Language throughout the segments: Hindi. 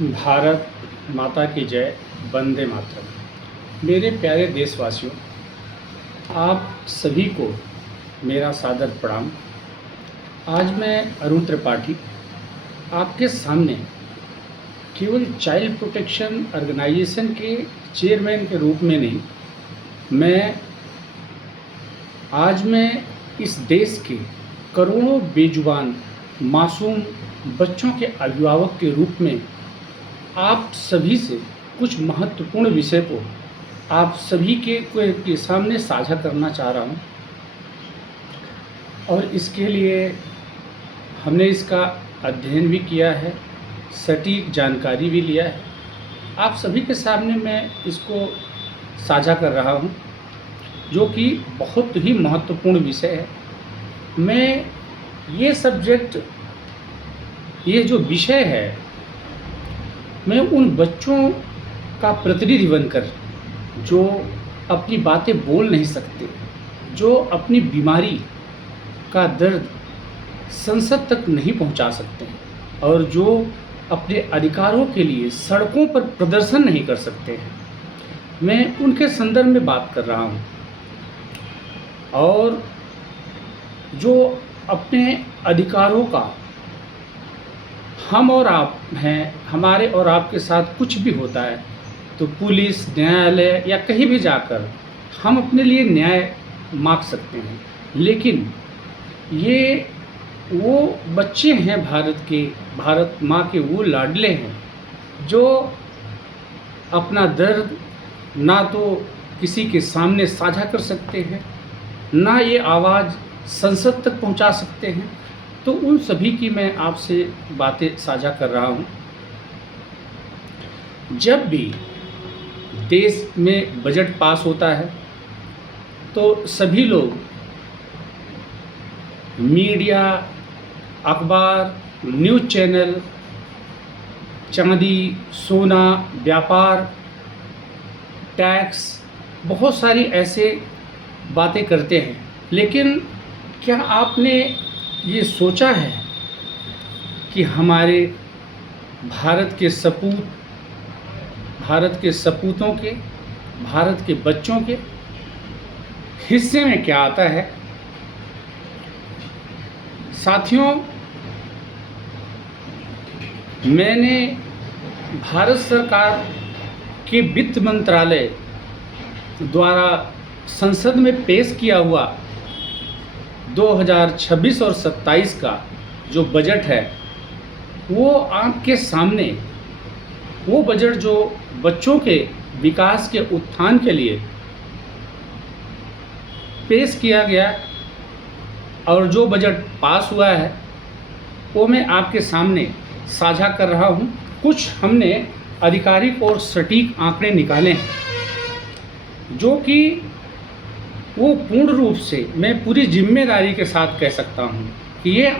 भारत माता की जय। वंदे मातरम। मेरे प्यारे देशवासियों, आप सभी को मेरा सादर प्रणाम। आज मैं अरुण त्रिपाठी आपके सामने केवल चाइल्ड प्रोटेक्शन ऑर्गेनाइजेशन के चेयरमैन के रूप में नहीं, आज मैं इस देश के करोड़ों बेजुबान मासूम बच्चों के अभिभावक के रूप में आप सभी से कुछ महत्वपूर्ण विषय को आप सभी के सामने साझा करना चाह रहा हूँ। और इसके लिए हमने इसका अध्ययन भी किया है, सटीक जानकारी भी लिया है। आप सभी के सामने मैं इसको साझा कर रहा हूँ, जो कि बहुत ही महत्वपूर्ण विषय है। मैं ये जो विषय है, मैं उन बच्चों का प्रतिनिधि बनकर, जो अपनी बातें बोल नहीं सकते, जो अपनी बीमारी का दर्द संसद तक नहीं पहुंचा सकते हैं, और जो अपने अधिकारों के लिए सड़कों पर प्रदर्शन नहीं कर सकते हैं, मैं उनके संदर्भ में बात कर रहा हूं। और जो अपने अधिकारों का हम और आप हैं, हमारे और आपके साथ कुछ भी होता है तो पुलिस, न्यायालय या कहीं भी जाकर हम अपने लिए न्याय मांग सकते हैं। लेकिन ये वो बच्चे हैं भारत माँ के वो लाडले हैं, जो अपना दर्द ना तो किसी के सामने साझा कर सकते हैं, ना ये आवाज़ संसद तक पहुंचा सकते हैं। तो उन सभी की मैं आपसे बातें साझा कर रहा हूं। जब भी देश में बजट पास होता है तो सभी लोग, मीडिया, अखबार, न्यूज़ चैनल, चांदी, सोना, व्यापार, टैक्स, बहुत सारी ऐसे बातें करते हैं। लेकिन क्या आपने ये सोचा है कि हमारे भारत के सपूतों के, भारत के बच्चों के हिस्से में क्या आता है? साथियों, मैंने भारत सरकार के वित्त मंत्रालय द्वारा संसद में पेश किया हुआ 2026 और 27 का जो बजट है, वो आपके सामने, वो बजट जो बच्चों के विकास के उत्थान के लिए पेश किया गया और जो बजट पास हुआ है, वो मैं आपके सामने साझा कर रहा हूँ। कुछ हमने आधिकारिक और सटीक आंकड़े निकाले हैं, जो कि वो पूर्ण रूप से, मैं पूरी जिम्मेदारी के साथ कह सकता हूँ कि ये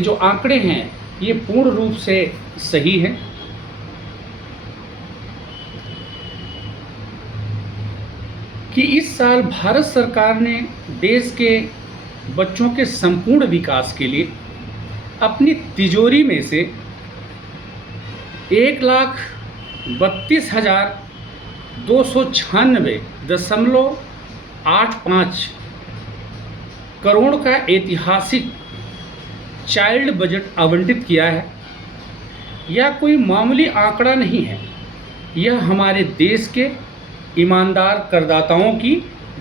जो आंकड़े हैं, ये पूर्ण रूप से सही हैं। कि इस साल भारत सरकार ने देश के बच्चों के संपूर्ण विकास के लिए अपनी तिजोरी में से 1,32,296.85 करोड़ का ऐतिहासिक चाइल्ड बजट आवंटित किया है। यह कोई मामूली आंकड़ा नहीं है, यह हमारे देश के ईमानदार करदाताओं की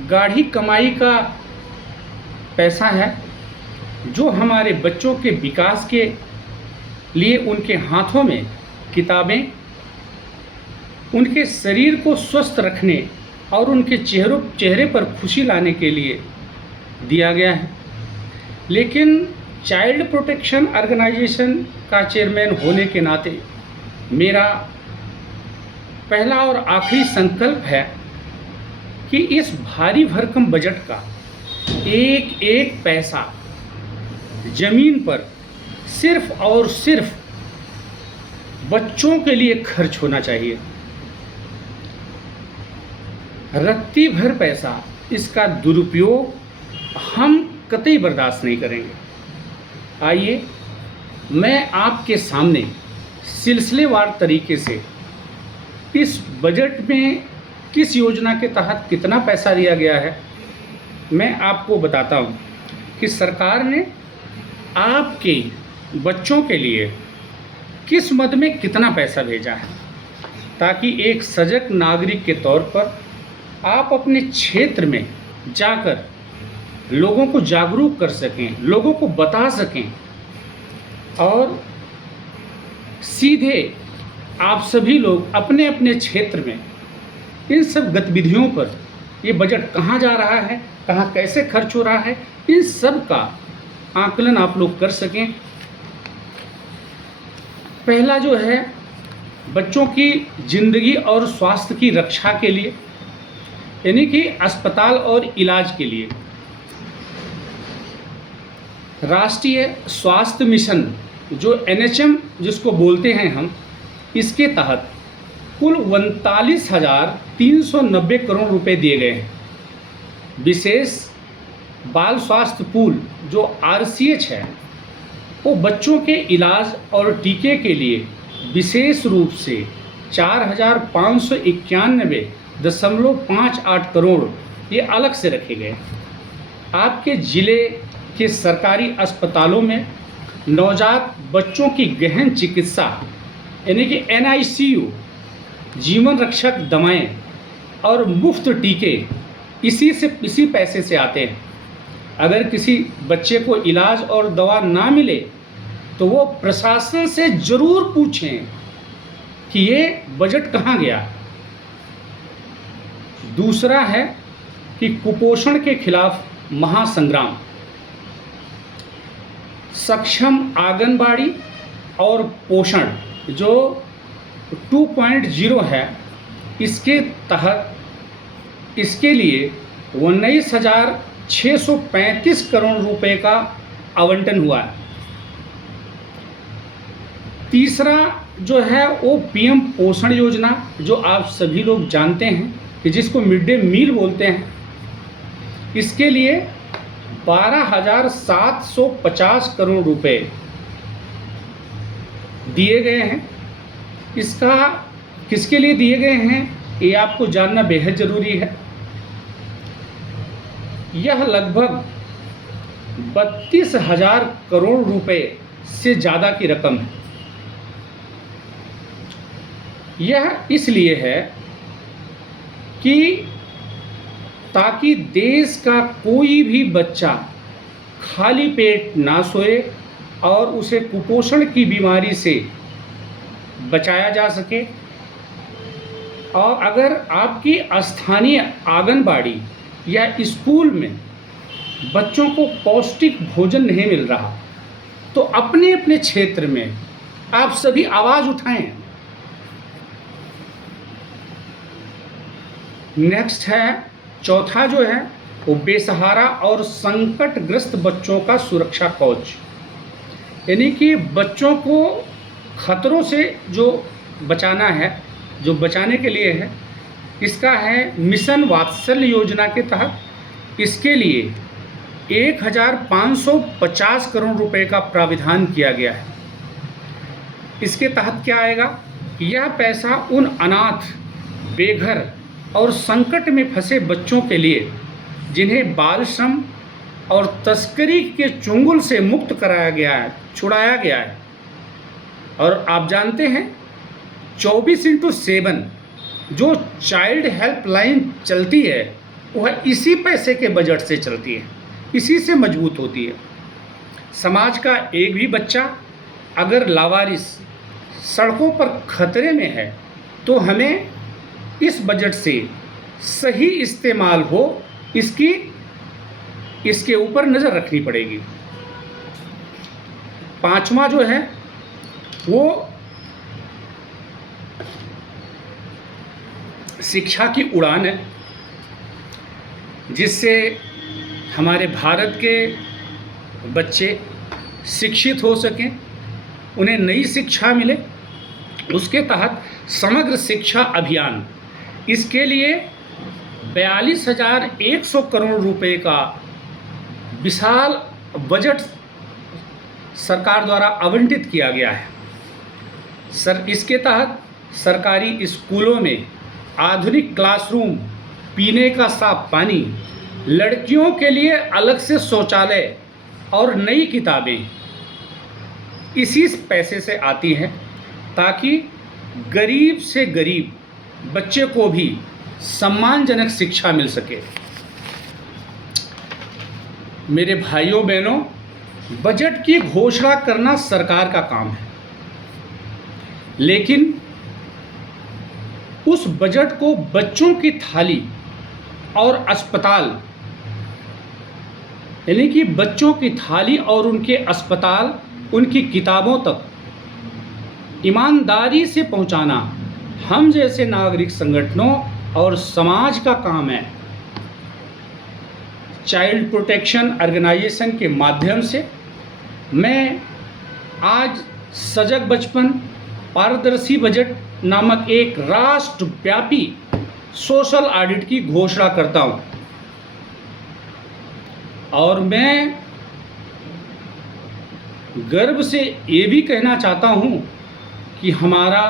गाढ़ी कमाई का पैसा है, जो हमारे बच्चों के विकास के लिए उनके हाथों में किताबें, उनके शरीर को स्वस्थ रखने और उनके चेहरे पर खुशी लाने के लिए दिया गया है। लेकिन चाइल्ड प्रोटेक्शन ऑर्गेनाइजेशन का चेयरमैन होने के नाते मेरा पहला और आखिरी संकल्प है कि इस भारी भरकम बजट का एक एक पैसा जमीन पर सिर्फ और सिर्फ बच्चों के लिए खर्च होना चाहिए। रत्ती भर पैसा, इसका दुरुपयोग हम कतई बर्दाश्त नहीं करेंगे। आइए मैं आपके सामने सिलसिलेवार तरीके से इस बजट में किस योजना के तहत कितना पैसा दिया गया है, मैं आपको बताता हूँ कि सरकार ने आपके बच्चों के लिए किस मद में कितना पैसा भेजा है, ताकि एक सजग नागरिक के तौर पर आप अपने क्षेत्र में जाकर लोगों को जागरूक कर सकें, लोगों को बता सकें और सीधे आप सभी लोग अपने अपने क्षेत्र में इन सब गतिविधियों पर ये बजट कहाँ जा रहा है, कहाँ कैसे खर्च हो रहा है, इन सब का आकलन आप लोग कर सकें। पहला जो है बच्चों की ज़िंदगी और स्वास्थ्य की रक्षा के लिए, यानी कि अस्पताल और इलाज के लिए राष्ट्रीय स्वास्थ्य मिशन जो NHM जिसको बोलते हैं हम, इसके तहत कुल 39,390 करोड़ रुपए दिए गए हैं। विशेष बाल स्वास्थ्य पूल जो RCH है, वो बच्चों के इलाज और टीके के लिए विशेष रूप से 4,591.58 करोड़ ये अलग से रखे गए। आपके ज़िले के सरकारी अस्पतालों में नवजात बच्चों की गहन चिकित्सा यानी कि NICU, जीवन रक्षक दवाएं और मुफ्त टीके इसी पैसे से आते हैं। अगर किसी बच्चे को इलाज और दवा ना मिले तो वो प्रशासन से ज़रूर पूछें कि ये बजट कहाँ गया। दूसरा है कि कुपोषण के खिलाफ महासंग्राम, सक्षम आंगनबाड़ी और पोषण जो 2.0 है, इसके तहत इसके लिए 19,635 करोड़ रुपए का आवंटन हुआ है। तीसरा जो है वो PM पोषण योजना जो आप सभी लोग जानते हैं कि जिसको मिड डे मील बोलते हैं, इसके लिए 12,750 करोड़ रुपए दिए गए हैं। इसका किसके लिए दिए गए हैं ये आपको जानना बेहद ज़रूरी है। यह लगभग 32,000 करोड़ रुपए से ज़्यादा की रकम है। यह इसलिए है कि ताकि देश का कोई भी बच्चा खाली पेट ना सोए और उसे कुपोषण की बीमारी से बचाया जा सके। और अगर आपकी स्थानीय आंगनबाड़ी या स्कूल में बच्चों को पौष्टिक भोजन नहीं मिल रहा तो अपने अपने क्षेत्र में आप सभी आवाज़ उठाएं। नेक्स्ट है, चौथा जो है वो बेसहारा और संकटग्रस्त बच्चों का सुरक्षा कवच, यानी कि बच्चों को खतरों से जो बचाना है, जो बचाने के लिए है, इसका है मिशन वात्सल्य योजना के तहत इसके लिए 1,550 करोड़ रुपए का प्राविधान किया गया है। इसके तहत क्या आएगा, यह पैसा उन अनाथ, बेघर और संकट में फंसे बच्चों के लिए जिन्हें बाल श्रम और तस्करी के चुंगल से मुक्त कराया गया है, छुड़ाया गया है। और आप जानते हैं 24/7 जो चाइल्ड हेल्पलाइन चलती है वह इसी पैसे के बजट से चलती है, इसी से मजबूत होती है। समाज का एक भी बच्चा अगर लावारिस सड़कों पर खतरे में है तो हमें इस बजट से सही इस्तेमाल हो इसके ऊपर नज़र रखनी पड़ेगी। पांचवा जो है वो शिक्षा की उड़ान है, जिससे हमारे भारत के बच्चे शिक्षित हो सकें, उन्हें नई शिक्षा मिले। उसके तहत समग्र शिक्षा अभियान, इसके लिए 42,100 करोड़ रुपए का विशाल बजट सरकार द्वारा आवंटित किया गया है। सर इसके तहत सरकारी स्कूलों में आधुनिक क्लासरूम, पीने का साफ पानी, लड़कियों के लिए अलग से शौचालय और नई किताबें इसी पैसे से आती हैं, ताकि गरीब से गरीब बच्चे को भी सम्मानजनक शिक्षा मिल सके। मेरे भाइयों बहनों, बजट की घोषणा करना सरकार का काम है, लेकिन उस बजट को बच्चों की थाली और अस्पताल, यानी कि बच्चों की थाली और उनके अस्पताल, उनकी किताबों तक ईमानदारी से पहुंचाना हम जैसे नागरिक संगठनों और समाज का काम है। चाइल्ड प्रोटेक्शन ऑर्गेनाइजेशन के माध्यम से मैं आज सजग बचपन पारदर्शी बजट नामक एक राष्ट्रव्यापी सोशल ऑडिट की घोषणा करता हूं, और मैं गर्व से ये भी कहना चाहता हूं कि हमारा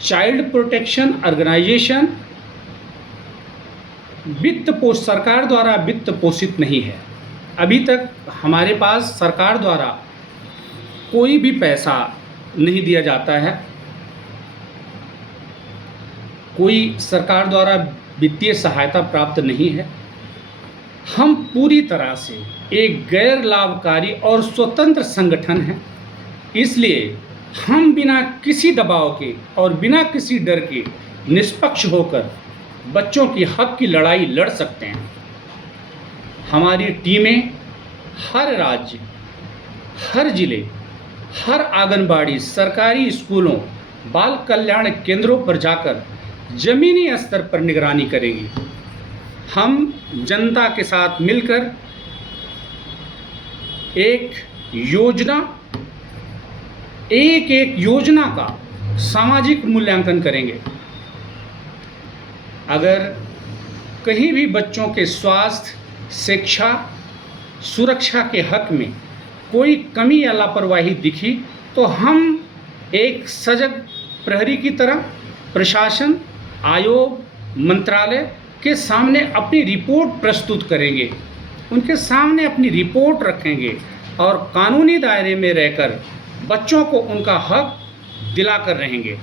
चाइल्ड प्रोटेक्शन ऑर्गेनाइजेशन सरकार द्वारा वित्त पोषित नहीं है। अभी तक हमारे पास सरकार द्वारा कोई भी पैसा नहीं दिया जाता है, कोई सरकार द्वारा वित्तीय सहायता प्राप्त नहीं है। हम पूरी तरह से एक गैर लाभकारी और स्वतंत्र संगठन हैं, इसलिए हम बिना किसी दबाव के और बिना किसी डर के निष्पक्ष होकर बच्चों की हक की लड़ाई लड़ सकते हैं। हमारी टीमें हर राज्य, हर जिले, हर आंगनबाड़ी, सरकारी स्कूलों, बाल कल्याण केंद्रों पर जाकर ज़मीनी स्तर पर निगरानी करेंगी। हम जनता के साथ मिलकर एक योजना का सामाजिक मूल्यांकन करेंगे। अगर कहीं भी बच्चों के स्वास्थ्य, शिक्षा, सुरक्षा के हक में कोई कमी या लापरवाही दिखी तो हम एक सजग प्रहरी की तरह प्रशासन, आयोग, मंत्रालय के सामने अपनी रिपोर्ट प्रस्तुत करेंगे, उनके सामने अपनी रिपोर्ट रखेंगे और कानूनी दायरे में रहकर बच्चों को उनका हक दिलाकर रहेंगे।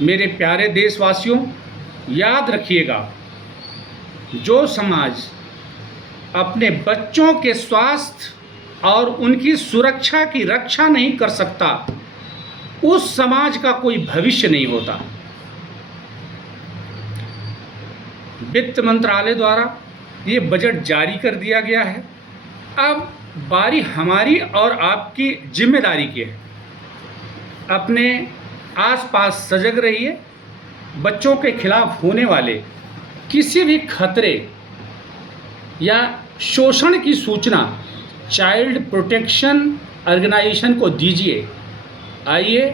मेरे प्यारे देशवासियों, याद रखिएगा, जो समाज अपने बच्चों के स्वास्थ्य और उनकी सुरक्षा की रक्षा नहीं कर सकता, उस समाज का कोई भविष्य नहीं होता। वित्त मंत्रालय द्वारा ये बजट जारी कर दिया गया है। अब बारी हमारी और आपकी जिम्मेदारी की है। अपने आसपास सजग रहिए। बच्चों के खिलाफ होने वाले किसी भी खतरे या शोषण की सूचना चाइल्ड प्रोटेक्शन ऑर्गेनाइजेशन को दीजिए। आइए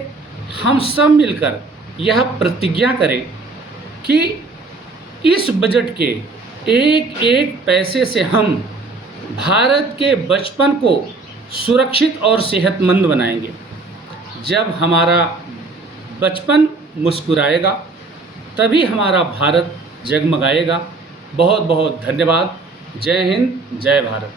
हम सब मिलकर यह प्रतिज्ञा करें कि इस बजट के एक एक पैसे से हम भारत के बचपन को सुरक्षित और सेहतमंद बनाएंगे। जब हमारा बचपन मुस्कुराएगा तभी हमारा भारत जगमगाएगा। बहुत बहुत धन्यवाद। जय हिंद, जय भारत।